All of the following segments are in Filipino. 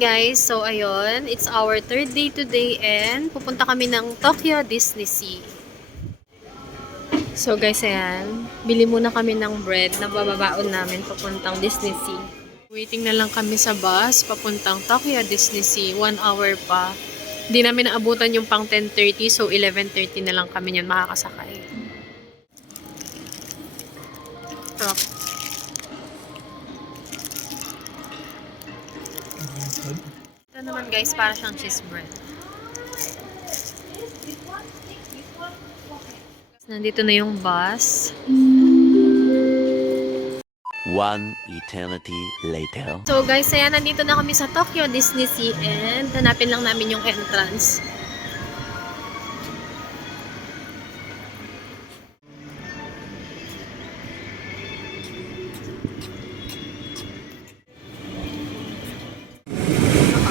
guys, so ayun, it's our third day today and pupunta kami ng Tokyo Disney Sea. So guys, ayan, bili muna kami ng bread na bababaon namin papuntang Disney Sea. Waiting na lang kami sa bus papuntang Tokyo Disney Sea, 1 hour pa. Hindi namin naabutan yung pang 10:30, so 11:30 na lang kami yan makakasakay. Truck. Ito naman guys, para siyang cheese bread. Nandito na yung bus. One eternity later. So guys, ayan, nandito na kami sa Tokyo Disney Sea and hanapin lang namin yung entrance.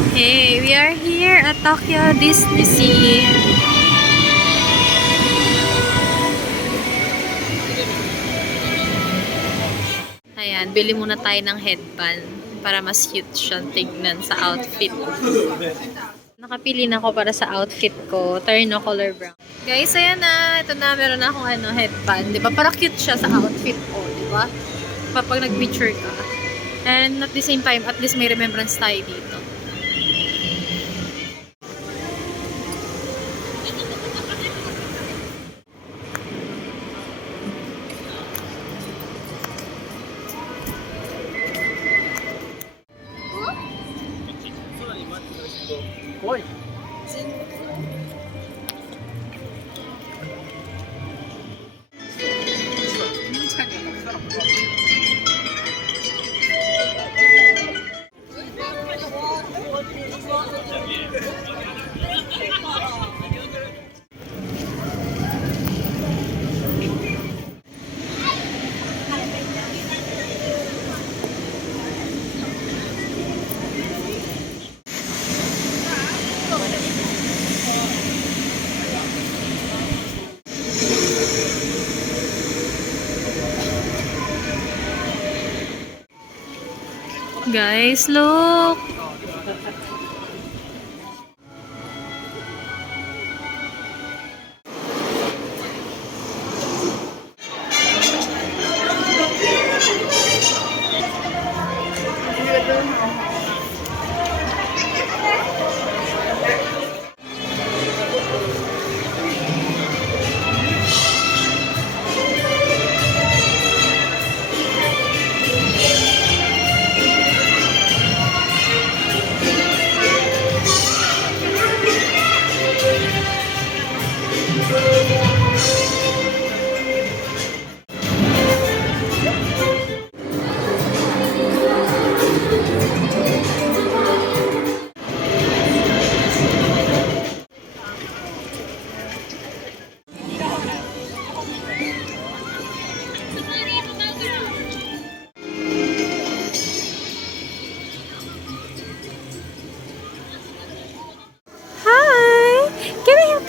Okay, we are here at Tokyo Disney Sea. Ayan, bili muna tayo ng headband para mas cute siyang tignan sa outfit. Nakapili na ako para sa outfit ko, terno color brown. Guys, ayan na, ito na, meron na akong headband. Diba? Para cute siya sa outfit ko, diba? Kapag nag-picture ka. And at the same time, at least may remembrance tayo dito. Guys, look!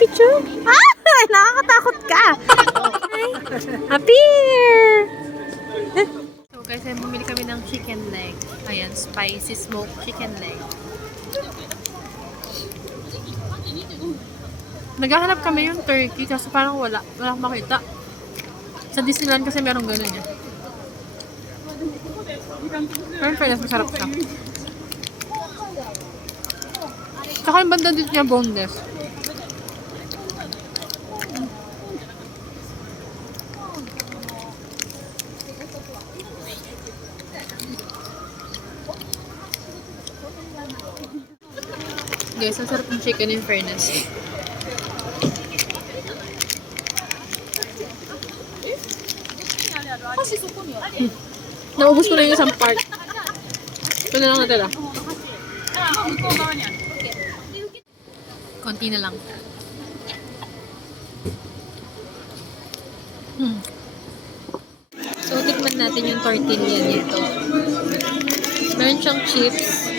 Picture? Ah! Nakakatakot ka! Appear! So guys, ay bumili kami ng chicken leg. Ayan, spicy smoked chicken leg. Naghahanap kami yung turkey kasi parang wala akong makita. Sa Disneyland kasi merong ganun niya. Pero fairness, masarap siya. Tsaka yung banda dito niya boneless. Guys, ang sarap ng chicken in fairness. Naubos ko na yung isang part. Ito na lang natala. Konti na lang. So, tikman natin yung tortilla dito. Meron siyang chips.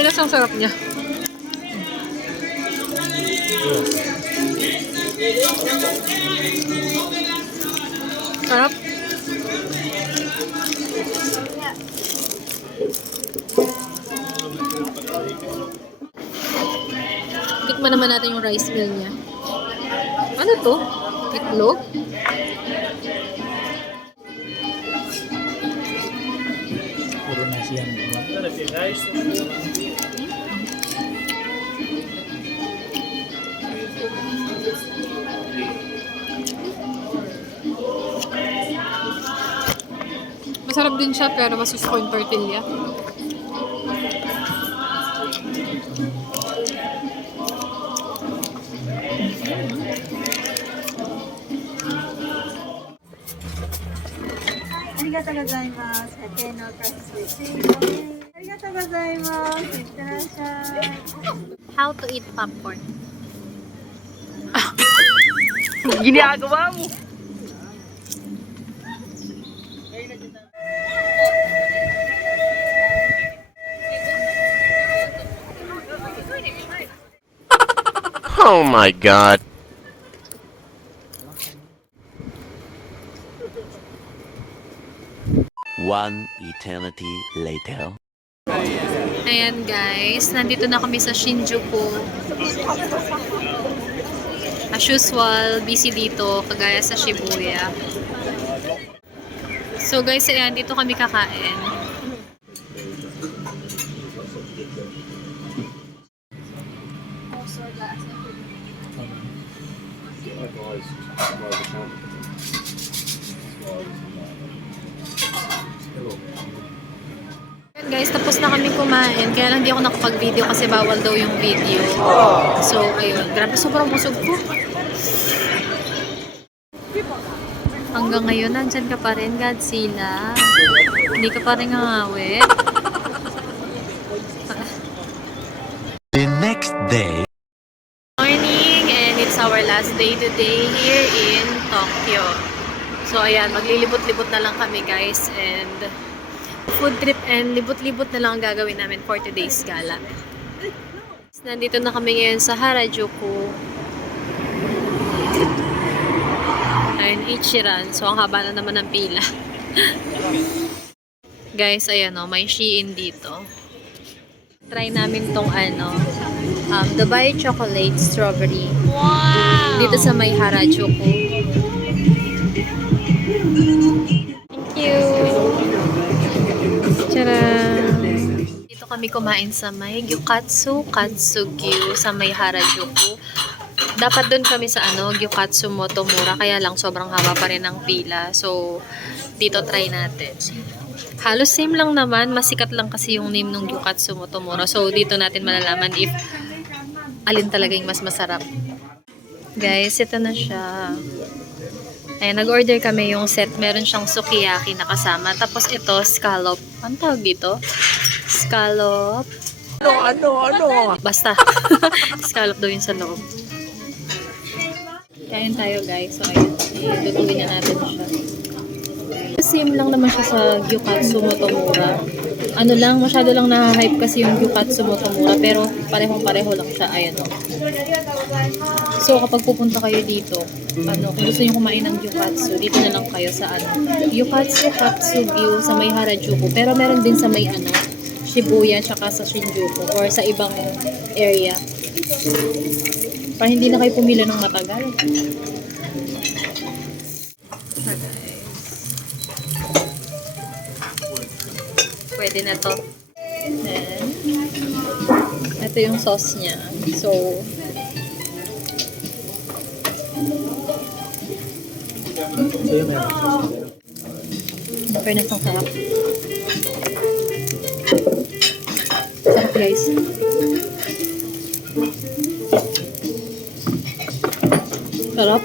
fairness, ang sarap niya. Sarap. Tikman naman natin yung rice meal niya. Ano to? Itlog? Puro nasi yan. Masarap din siya pero mas gusto ko yung tortilla. Arigatou gozaimasu. 100円のお菓子です。ありがとうございます。いってらっしゃい。 How to eat popcorn? Ginagawa mo! Oh my god. One eternity later. Ayan guys, nandito na kami sa Shinjuku. As usual, busy dito, kagaya sa Shibuya. So guys, ayan, dito kami kakain. Ayan guys, tapos na kami kumain. Kaya lang di ako nakapag-video kasi bawal daw yung video. So, ayun. Grabe, sobrang busog ko. Hanggang ngayon, nandyan ka pa rin, Godzilla. Hindi ka pa rin ngawit. The next day. Morning, and it's our last day today here in Tokyo. So, ayan, maglilibot-libot na lang kami, guys. And food trip and libot-libot na lang ang gagawin namin for today's gala. Nandito na kami ngayon sa Harajuku. Ayun, Ichiran. So, ang haba na naman ng pila. Guys, ayan o, may Shein dito. Try namin tong Dubai Chocolate Strawberry. Wow! Dito sa may Harajuku. Thank you! Tcharam! Dito kami kumain sa may Gyukatsu Katsugyu sa may Harajuku. Dapat doon kami sa Gyukatsu Motomura, kaya lang sobrang haba pa rin ang pila. So, dito try natin. Halos same lang naman, masikat lang kasi yung name ng Gyukatsu Motomura. So, dito natin malalaman if alin talaga yung mas masarap. Guys, ito na siya. Ayan, nag-order kami yung set. Meron siyang sukiyaki na kasama. Tapos ito, scallop. Ano tawag dito? Scallop. Ano? Basta. Scallop daw yun sa loob. Kain tayo guys. So, ayun. Lutuin na natin siya. Same lang naman siya sa Gyukatsu Motomura. Ano lang, masyado lang na-hype kasi yung Gyukatsu Motomura. Pero parehong-pareho lang siya. Ayan o. So, kapag pupunta kayo dito, kung gusto nyo kumain ng Gyukatsu, dito na lang kayo sa Gyukatsu Katsugyu sa may Harajuku. Pero meron din sa may Shibuya tsaka sa Shinjuku or sa ibang area. Para hindi na kayo pumila ng matagal. Pwede na to. Then, ito yung sauce niya. So, fairness, ang sarap. Sarap guys. Sarap.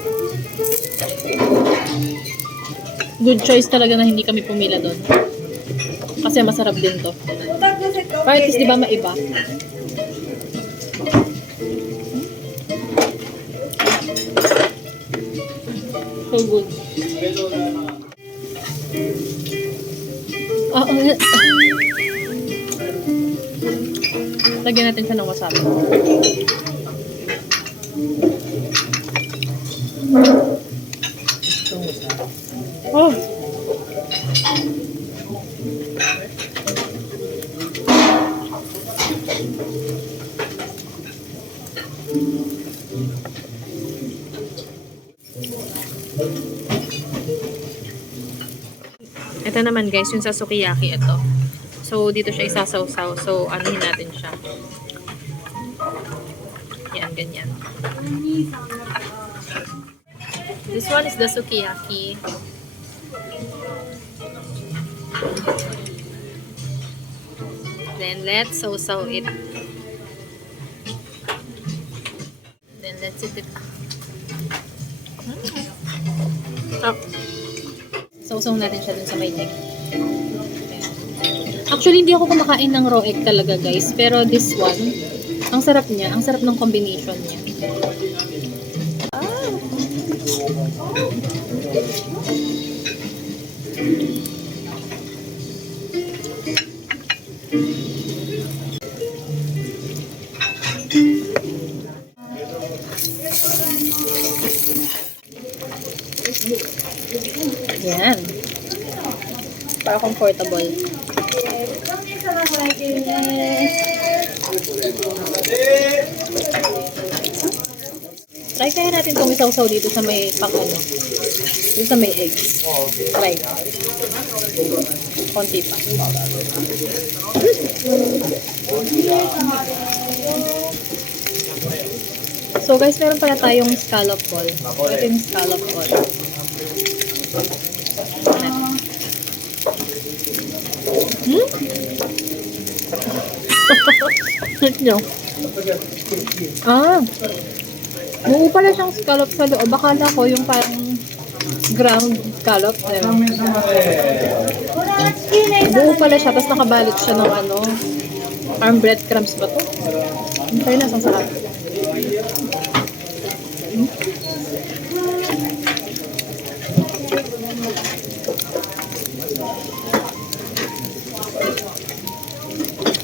Good choice talaga na hindi kami pumila doon. Kasi masarap din to. Para at least, di ba, maiba? So good. Lagyan natin siya ng wasabi. Oh! Ito naman guys, yung sa sukiyaki ito. So, dito siya isasawsaw. So, anuhin natin siya. Yan, ganyan. This one is the sukiyaki. Then, let's sausaw it. Then, let's eat it. Stop. Sausaw natin siya dun sa may egg. Actually, hindi ako kumakain ng raw egg talaga, guys. Pero this one, ang sarap niya. Ang sarap ng combination niya. Ah. Yan. Para comfortable. Try kaya natin itong isawsaw dito sa may pang-ano. Dito sa may eggs. Try. Konti pa. So guys, meron pala tayong scallop ball. Ito yung scallop ball. Nyo. Ah. Buo pala siyang scallop sa loob. Akala ko yung parang ground scallop. Buo pala siya. Tapos nakabalot siya ng ano. Parang breadcrumbs ba to? Kaya nasa sarap.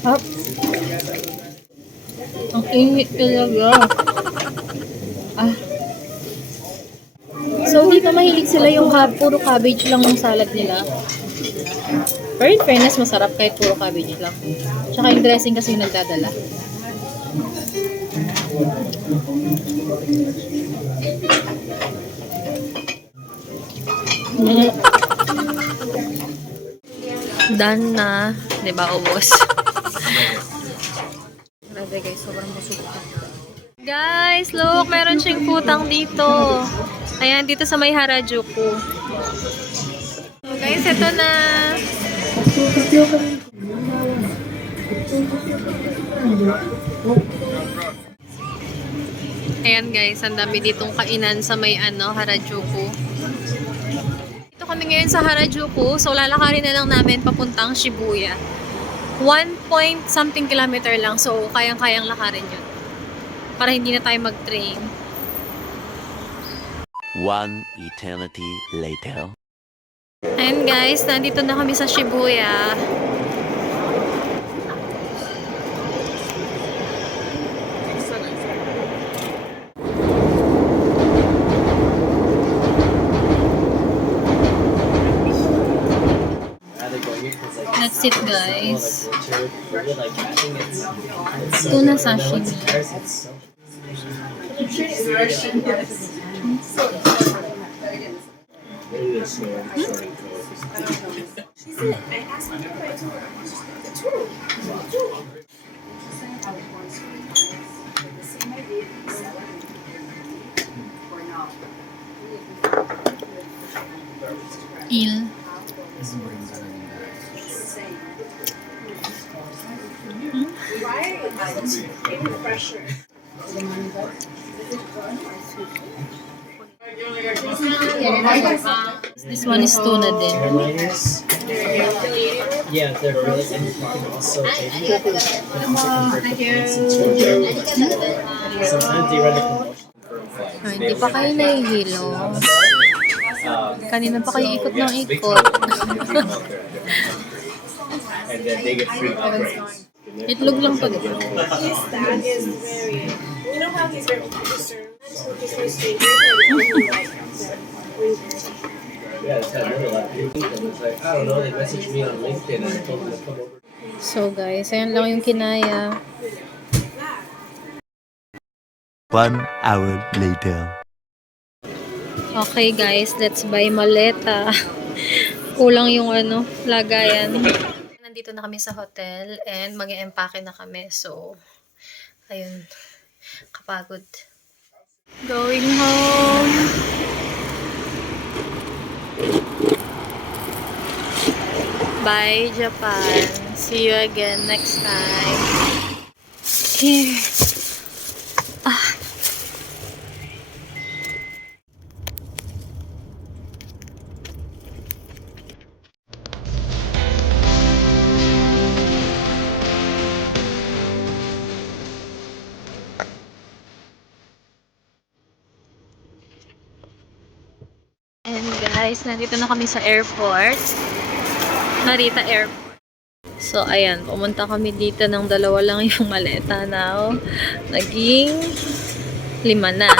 Hap. Ang init talaga. Ah. So, hindi pa mahilig sila yung puro cabbage lang yung salad nila. Pero in fairness, masarap kahit puro cabbage lang. Tsaka yung dressing kasi yung nagdadala. Done na. Diba, ubos? Grabe guys, sobrang busog ko. Guys, look, meron siyang putang dito. Ayan, dito sa may Harajuku. So guys, ito na. Ayan guys, ang dami ditong kainan sa may Harajuku. Dito kami ngayon sa Harajuku, so lalakarin na lang namin papuntang Shibuya. 1-point-something kilometer lang, so kayang-kayang lakarin yun. Para hindi na tayo mag-train. One eternity later. Ayan guys, nandito na kami sa Shibuya. That's it guys. Tuna sashimi. Il. This one is tuna din. Yeah, they're really good. You can also take sometimes they run a promotion for flights. Ay, hindi pa kayo nahihilo. Kanina pa kayo ikot ng ikot. And then they get free upgrades. Itlog lang to, diba? His dad is very, you know how he's very concerned with his mistake. Yeah, it's had another lot of people. It's like, I don't know, they messaged me on LinkedIn and I told them to come over. So guys, ayan lang yung kinaya. 1 hour later. Okay guys, let's buy maleta. Kulang yung lagayan. Nandito na kami sa hotel and mag-e-empake na kami. So, ayun, kapagod. Going home. Bye, Japan. See you again next time. Here. And guys, nandito na kami sa airport. Narita Airport. So, ayan, pumunta kami dito ng 2 lang yung maleta na. Naging 5 na.